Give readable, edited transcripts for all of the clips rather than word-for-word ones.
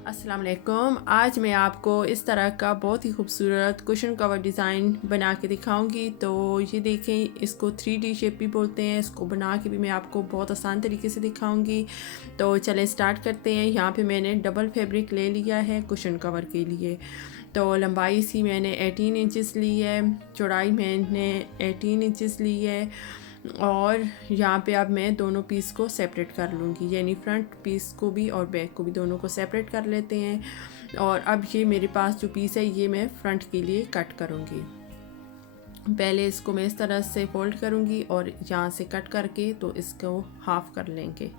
अस्सलाम वालेकुम। आज मैं आपको इस तरह का बहुत ही खूबसूरत कुशन कवर डिज़ाइन बना के दिखाऊंगी। तो ये देखें, इसको 3D शेप भी बोलते हैं। इसको बना के भी मैं आपको बहुत आसान तरीके से दिखाऊंगी। तो चलें स्टार्ट करते हैं। यहाँ पे मैंने डबल फैब्रिक ले लिया है कुशन कवर के लिए। तो लंबाई इसकी मैंने 18 इंचज़ ली है, चौड़ाई मैंने 18 इंचज़ ली है। और यहाँ पे अब मैं दोनों पीस को सेपरेट कर लूँगी, यानी फ्रंट पीस को भी और बैक को भी दोनों को सेपरेट कर लेते हैं। और अब ये मेरे पास जो पीस है ये मैं फ्रंट के लिए कट करूँगी। पहले इसको मैं इस तरह से फोल्ड करूँगी और यहाँ से कट करके तो इसको हाफ कर लेंगे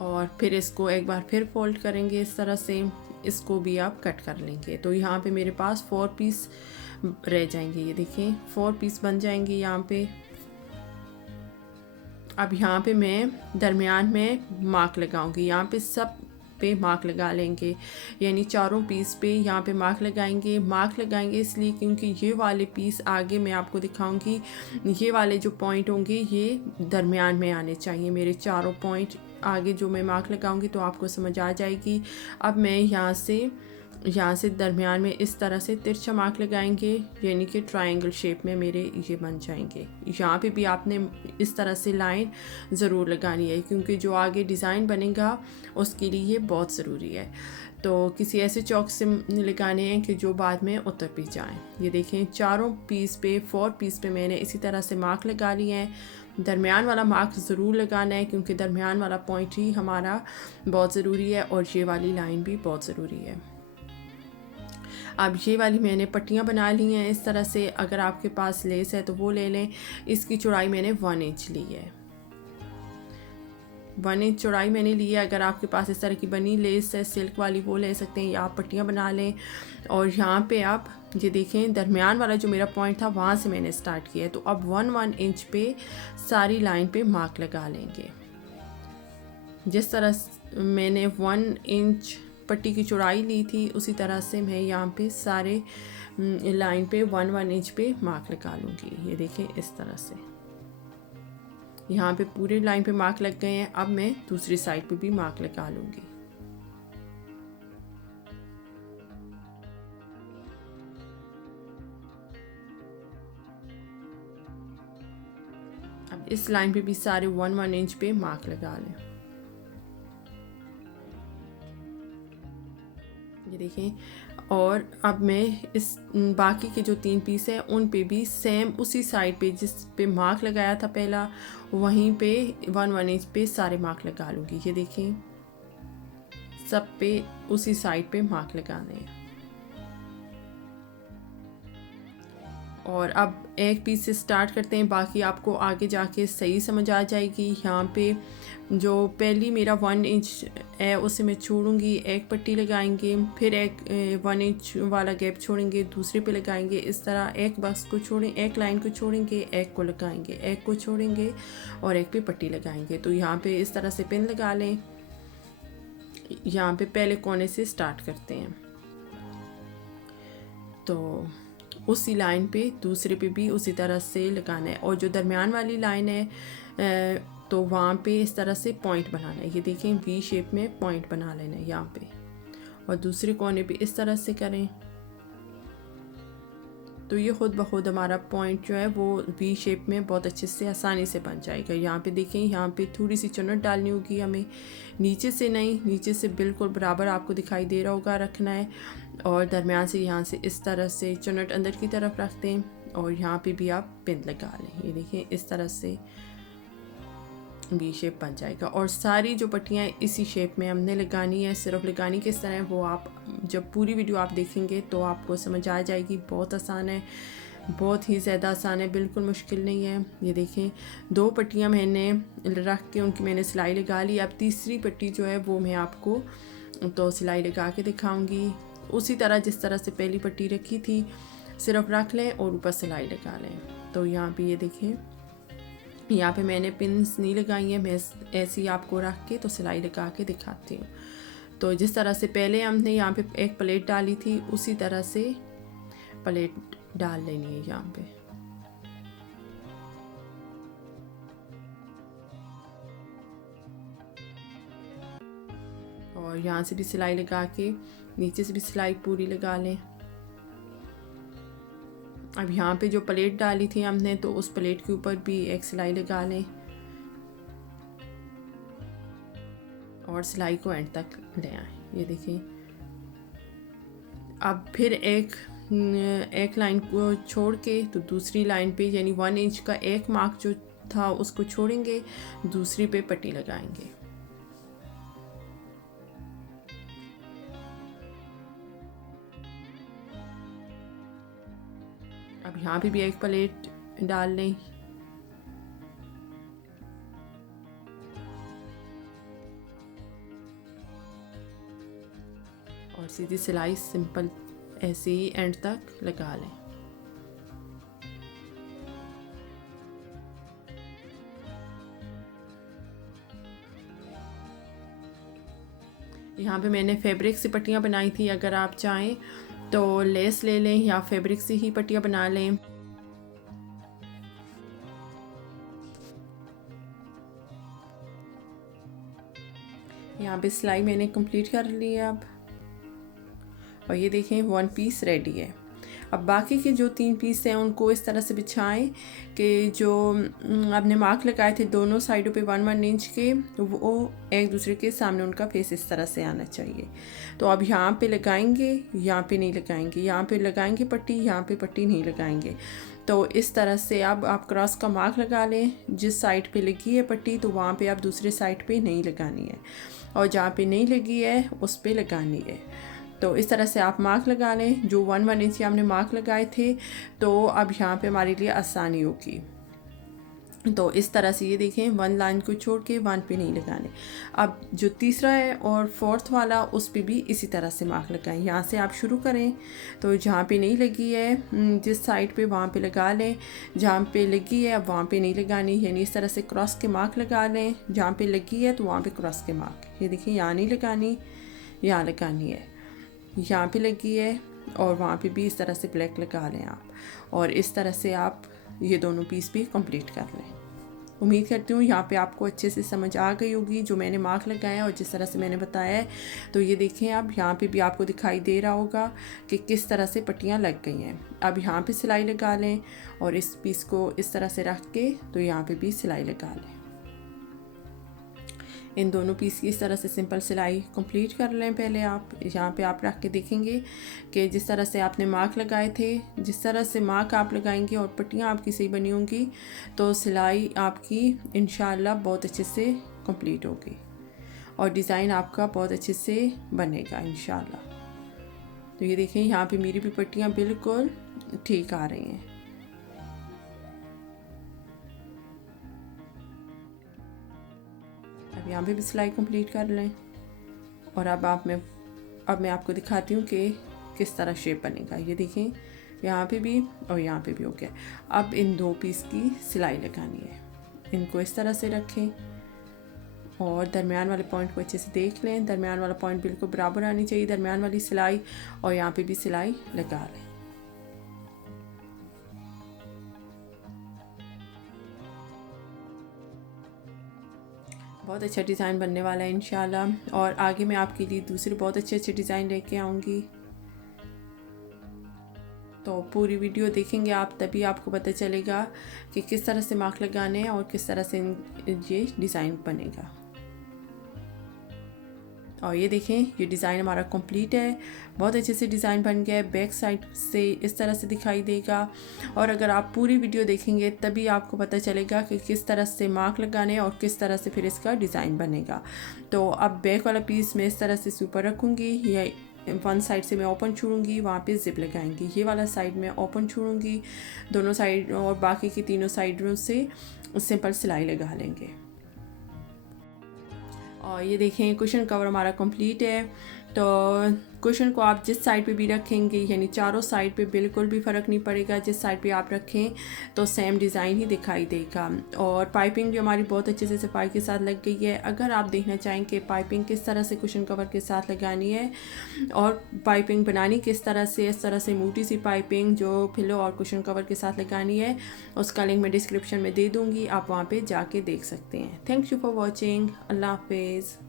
और फिर इसको एक बार फिर फोल्ड करेंगे इस तरह से। इसको भी आप कट कर लेंगे। तो यहाँ पे मेरे पास 4 पीस रह जाएंगे। ये देखें 4 पीस बन जाएंगे यहाँ पे। अब यहाँ पे मैं दरमियान में मार्क लगाऊंगी। यहाँ पे सब पे मार्क लगा लेंगे, यानी चारों पीस पे यहाँ पे मार्क लगाएंगे। मार्क लगाएंगे इसलिए क्योंकि ये वाले पीस आगे मैं आपको दिखाऊंगी, ये वाले जो पॉइंट होंगे ये दरमियान में आने चाहिए। मेरे चारों पॉइंट आगे जो मैं मार्क लगाऊंगी तो आपको समझ आ जाएगी। अब मैं यहाँ से दरमियान में इस तरह से तिरछा मार्क लगाएंगे, यानी कि ट्रायंगल शेप में मेरे ये बन जाएंगे। यहाँ पे भी आपने इस तरह से लाइन ज़रूर लगानी है क्योंकि जो आगे डिज़ाइन बनेगा उसके लिए ये बहुत ज़रूरी है। तो किसी ऐसे चौक से लगाने हैं कि जो बाद में उतर भी जाएँ। ये देखें चारों पीस पे 4 पीस पे मैंने इसी तरह से मार्क लगा लिए हैं। दरमियान वाला मार्क ज़रूर लगाना है क्योंकि दरमियान वाला पॉइंट ही हमारा बहुत ज़रूरी है और ये वाली लाइन भी बहुत ज़रूरी है। अब ये वाली मैंने पट्टियाँ बना ली हैं इस तरह से। अगर आपके पास लेस है तो वो ले लें। इसकी चौड़ाई मैंने 1 इंच ली है, 1 इंच चौड़ाई मैंने ली है। अगर आपके पास इस तरह की बनी लेस है सिल्क वाली वो ले सकते हैं या आप पट्टियाँ बना लें। और यहाँ पे आप ये देखें दरमियान वाला जो मेरा पॉइंट था वहाँ से मैंने स्टार्ट किया है। तो अब 1 इंच पे सारी लाइन पे मार्क लगा लेंगे। जिस तरह मैंने 1 इंच पट्टी की चौड़ाई ली थी उसी तरह से मैं यहाँ पे सारे लाइन पे 1 इंच पे मार्क लगा लूँगी। ये देखें इस तरह से यहाँ पे पूरे लाइन पे मार्क लग गए हैं। अब मैं दूसरी साइड पे भी मार्क लगा लूँगी। अब इस लाइन पे भी सारे 1 इंच पे मार्क लगा लें। ये देखें। और अब मैं इस बाकी के जो 3 पीस हैं उन पे भी सेम उसी साइड पे जिस पे मार्क लगाया था पहला वहीं पे 1 इंच पे सारे मार्क लगा लूँगी। ये देखें सब पे उसी साइड पे मार्क लगाने हैं। और अब एक पीस से स्टार्ट करते हैं, बाकी आपको आगे जाके सही समझ आ जाएगी। यहाँ पे जो पहली मेरा 1 इंच है उसे मैं छोड़ूंगी, एक पट्टी लगाएंगे, फिर एक 1 इंच वाला गैप छोड़ेंगे, दूसरे पे लगाएंगे। इस तरह एक बक्स को छोड़ें, एक लाइन को छोड़ेंगे, एक को लगाएंगे, एक को छोड़ेंगे और एक पे पट्टी लगाएंगे। तो यहाँ पे इस तरह से पिन लगा लें। यहाँ पे पहले कोने से स्टार्ट करते हैं। तो उसी लाइन पे दूसरे पे भी उसी तरह से लगाना है। और जो दरमियान वाली लाइन है तो वहाँ पे इस तरह से पॉइंट बनाना है। ये देखें वी शेप में पॉइंट बना लेना है यहाँ पे, और दूसरे कोने पे इस तरह से करें तो ये खुद ब खुद हमारा पॉइंट जो है वो वी शेप में बहुत अच्छे से आसानी से बन जाएगा। यहाँ पे देखें, यहाँ पे थोड़ी सी चुनट डालनी होगी हमें, नीचे से नहीं, नीचे से बिल्कुल बराबर आपको दिखाई दे रहा होगा रखना है। और दरमियान से यहाँ से इस तरह से चुनट अंदर की तरफ रख दें और यहाँ पे भी आप पिन लगा लें। ये देखें इस तरह से वी शेप बन जाएगा। और सारी जो पट्टियाँ इसी शेप में हमने लगानी है। सिर्फ लगानी किस तरह है वो आप जब पूरी वीडियो आप देखेंगे तो आपको समझ आ जाएगी। बहुत आसान है, बहुत ही ज़्यादा आसान है, बिल्कुल मुश्किल नहीं है। ये देखें 2 पट्टियाँ मैंने रख के उनकी मैंने सिलाई लगा ली। अब तीसरी पट्टी जो है वो मैं आपको तो सिलाई लगा के दिखाऊंगी। उसी तरह जिस तरह से पहली पट्टी रखी थी सिर्फ रख लें और ऊपर सिलाई लगा लें। तो यहाँ पे ये देखें, यहाँ पे मैंने पिन्स नहीं लगाई हैं, मैं ऐसे ही आपको रख के तो सिलाई लगा के दिखाती हूँ। तो जिस तरह से पहले हमने यहाँ पे एक प्लेट डाली थी उसी तरह से प्लेट डाल लेनी है यहाँ पे। और यहाँ से भी सिलाई लगा के नीचे से भी सिलाई पूरी लगा लें। अब यहाँ पे जो प्लेट डाली थी हमने, तो उस प्लेट के ऊपर भी एक सिलाई लगा लें और सिलाई को एंड तक ले आए। ये देखिए, अब फिर एक लाइन को छोड़ के तो दूसरी लाइन पे, यानी 1 इंच का एक मार्क जो था उसको छोड़ेंगे, दूसरी पे पट्टी लगाएंगे। अब यहाँ पे भी एक प्लेट डाल लें और सीधी सिलाई सिंपल ऐसे ही एंड तक लगा लें। यहाँ पे मैंने फैब्रिक से पट्टियाँ बनाई थी, अगर आप चाहें तो लेस ले लें या फैब्रिक से ही पट्टियाँ बना लें। यहाँ पे सिलाई मैंने कंप्लीट कर ली है अब, और ये देखें 1 पीस रेडी है। अब बाकी के जो 3 पीस हैं उनको इस तरह से बिछाएं कि जो आपने मार्क लगाए थे दोनों साइडों पे 1-1 इंच के, वो एक दूसरे के सामने उनका फेस इस तरह से आना चाहिए। तो अब यहाँ पे लगाएंगे, यहाँ पे नहीं लगाएंगे, यहाँ पे लगाएंगे पट्टी, यहाँ पे पट्टी नहीं लगाएंगे। तो इस तरह से अब आप क्रॉस का मार्क लगा लें। जिस साइड पे लगी है पट्टी तो वहाँ पे आप दूसरे साइड पे नहीं लगानी है, और जहाँ पे नहीं लगी है उस पे लगानी है। तो इस तरह से आप मार्क लगा लें। जो 1-1 इंच हमने मार्क लगाए थे, तो अब यहाँ पे हमारे लिए आसानी होगी। तो इस तरह से ये देखें, 1 लाइन को छोड़ के 1 पे नहीं लगाने। अब जो तीसरा है और 4th वाला, उस पे भी इसी तरह से मार्क लगाएं। यहाँ से आप शुरू करें, तो जहाँ पे नहीं लगी है जिस साइड पे, वहाँ पे लगा लें। जहाँ पे लगी है अब वहाँ पे नहीं लगानी, यानी इस तरह से क्रॉस के मार्क लगा लें। जहाँ पे लगी है तो वहाँ पे क्रॉस के मार्क। ये देखिए, यहाँ नहीं लगानी, यहाँ लगानी है। यहाँ पे लगी है और वहाँ पे भी इस तरह से ब्लैक लगा लें आप, और इस तरह से आप ये दोनों पीस भी कंप्लीट कर लें। उम्मीद करती हूँ यहाँ पे आपको अच्छे से समझ आ गई होगी जो मैंने मार्क लगाया और जिस तरह से मैंने बताया है। तो ये देखें, अब यहाँ पे भी आपको दिखाई दे रहा होगा कि किस तरह से पट्टियाँ लग गई हैं। अब यहाँ पे सिलाई लगा लें और इस पीस को इस तरह से रख के तो यहाँ पे भी सिलाई लगा लें। इन दोनों पीस की इस तरह से सिंपल सिलाई कंप्लीट कर लें। पहले आप यहाँ पे आप रख के देखेंगे कि जिस तरह से आपने मार्क लगाए थे, जिस तरह से मार्क आप लगाएंगे और पट्टियाँ आपकी सही बनी होंगी, तो सिलाई आपकी इंशाल्लाह बहुत अच्छे से कंप्लीट होगी और डिज़ाइन आपका बहुत अच्छे से बनेगा इंशाल्लाह। तो ये देखें, यहाँ पे मेरी भी पट्टियाँ बिल्कुल ठीक आ रही हैं। अब यहाँ पे भी सिलाई कंप्लीट कर लें और अब मैं आपको दिखाती हूँ कि किस तरह शेप बनेगा। ये देखें, यहाँ पे भी और यहाँ पे भी हो गया। अब इन 2 पीस की सिलाई लगानी है। इनको इस तरह से रखें और दरमियान वाले पॉइंट को अच्छे से देख लें। दरमियान वाला पॉइंट बिल्कुल बराबर आनी चाहिए, दरमियान वाली सिलाई, और यहाँ पे भी सिलाई लगा लें। बहुत अच्छा डिज़ाइन बनने वाला है इंशाल्लाह, और आगे मैं आपके लिए दूसरे बहुत अच्छे डिज़ाइन लेके आऊँगी। तो पूरी वीडियो देखेंगे आप, तभी आपको पता चलेगा कि किस तरह से मार्क लगाने हैं और किस तरह से ये डिज़ाइन बनेगा। और ये देखें, ये डिज़ाइन हमारा कंप्लीट है। बहुत अच्छे से डिज़ाइन बन गया है। बैक साइड से इस तरह से दिखाई देगा, और अगर आप पूरी वीडियो देखेंगे तभी आपको पता चलेगा कि किस तरह से मार्क लगाने हैं और किस तरह से फिर इसका डिज़ाइन बनेगा। तो अब बैक वाला पीस मैं इस तरह से ऊपर रखूँगी, ये 1 साइड से मैं ओपन छोड़ूंगी, वहाँ पे जिप लगाएंगी। ये वाला साइड में ओपन छोड़ूंगी दोनों साइड, और बाकी की तीनों साइडों से सिंपल सिलाई लगा लेंगे। और ये देखें, कुशन कवर हमारा कंप्लीट है। तो कुशन को आप जिस साइड पे भी रखेंगे, यानी चारों साइड पे बिल्कुल भी फ़र्क नहीं पड़ेगा, जिस साइड पे आप रखें तो सेम डिज़ाइन ही दिखाई देगा। और पाइपिंग भी हमारी बहुत अच्छे से सफाई के साथ लग गई है। अगर आप देखना चाहें कि पाइपिंग किस तरह से कुशन कवर के साथ लगानी है और पाइपिंग बनानी किस तरह से, इस तरह से मोटी सी पाइपिंग जो पिलो और कुशन कवर के साथ लगानी है, उसका लिंक मैं डिस्क्रिप्शन में दे दूँगी, आप वहाँ पर जाके देख सकते हैं। Thank you for watching. अल्लाह हाफिज़।